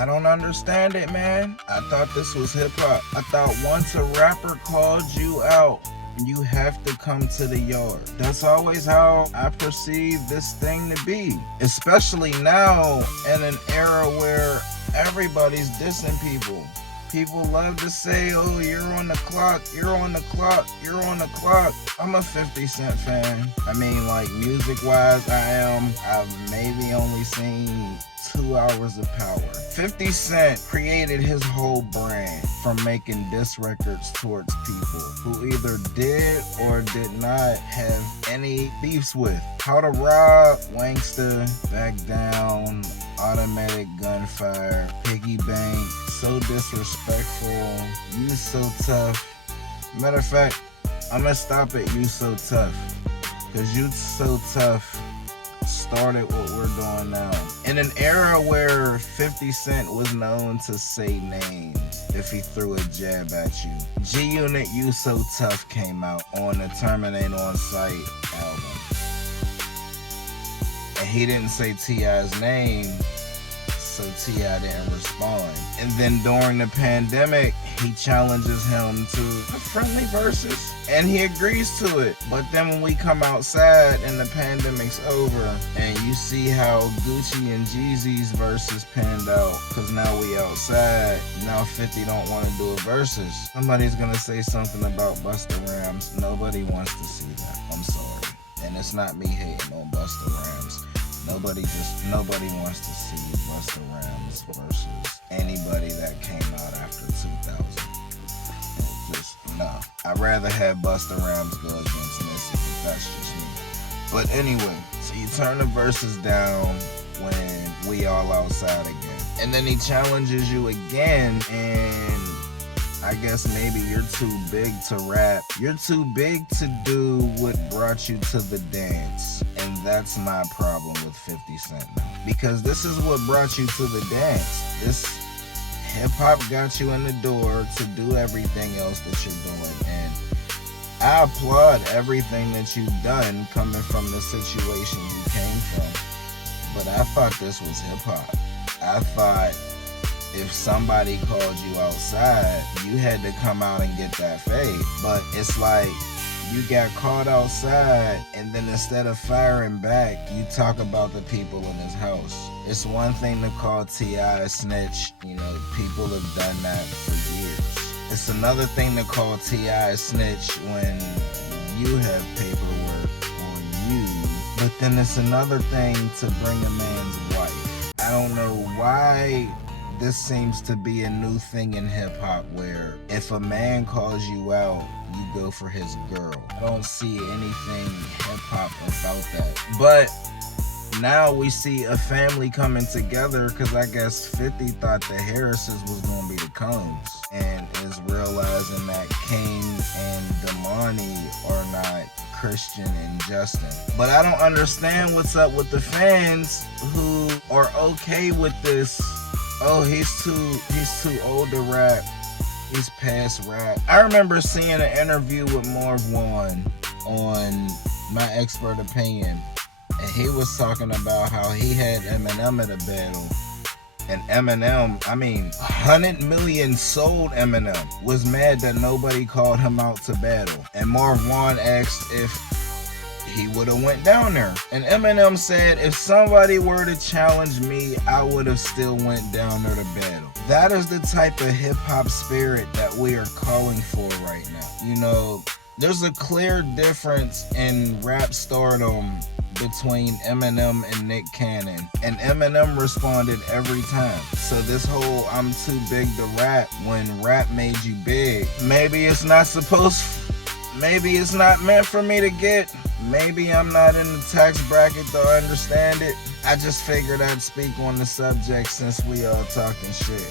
I don't understand it, man. I thought this was hip hop. I thought once a rapper called you out, you have to come to the yard. That's always how I perceive this thing to be. Especially now in an era where everybody's dissing people. People love to say, oh, you're on the clock, you're on the clock, you're on the clock. I'm a 50 Cent fan. I mean, like, music-wise, I've maybe only seen 2 hours of Power. 50 Cent created his whole brand from making diss records towards people who either did or did not have any beefs with. How to Rob, Wanksta, Back Down, Automatic Gunfire, Piggy Bank, So Disrespectful, You So Tough. Matter of fact, I'm gonna stop at You So Tough, because You So Tough started what we're doing now. In an era where 50 Cent was known to say names if he threw a jab at you, G-Unit You So Tough came out on the Terminate On Sight album. And he didn't say T.I.'s name, so T.I. didn't respond. And then during the pandemic, he challenges him to a friendly versus, and he agrees to it. But then when we come outside and the pandemic's over, and you see how Gucci and Jeezy's versus panned out, because now we outside, now 50 don't want to do a versus. Somebody's gonna say something about Busta Rhymes. Nobody wants to see that. I'm sorry. And it's not me hating on Busta Rhymes. Nobody wants to see Busta Rhymes versus anybody that came out after 2000. Just, no. I'd rather have Busta Rhymes go against Missy, but that's just me. But anyway, so you turn the verses down when we all outside again. And then he challenges you again, and I guess maybe you're too big to rap. You're too big to do what brought you to the dance. And that's my problem with 50 Cent now. Because this is what brought you to the dance. This hip-hop got you in the door to do everything else that you're doing. And I applaud everything that you've done coming from the situation you came from. But I thought this was hip-hop. I thought if somebody called you outside, you had to come out and get that fade. But it's like you got caught outside, and then instead of firing back, you talk about the people in his house. It's one thing to call T.I. a snitch. You know, people have done that for years. It's another thing to call T.I. a snitch when you have paperwork on you. But then it's another thing to bring a man's wife. I don't know why this seems to be a new thing in hip-hop where if a man calls you out, you go for his girl. I don't see anything hip-hop about that. But now we see a family coming together because I guess 50 thought the Harrises was going to be the Combs and is realizing that King and Damani are not Christian and Justin. But I don't understand what's up with the fans who are okay with this. Oh, he's too old to rap. He's past rap. I remember seeing an interview with Marv Won on My Expert Opinion, and he was talking about how he had Eminem at a battle. And Eminem, 100 million sold Eminem, was mad that nobody called him out to battle. And Marv Won asked if he would have went down there. And Eminem said, if somebody were to challenge me, I would have still went down there to battle. That is the type of hip-hop spirit that we are calling for right now. You know, there's a clear difference in rap stardom between Eminem and Nick Cannon. And Eminem responded every time. So this whole I'm too big to rap when rap made you big, maybe it's not meant for me to get. Maybe I'm not in the tax bracket to understand it. I just figured I'd speak on the subject since we all talking shit.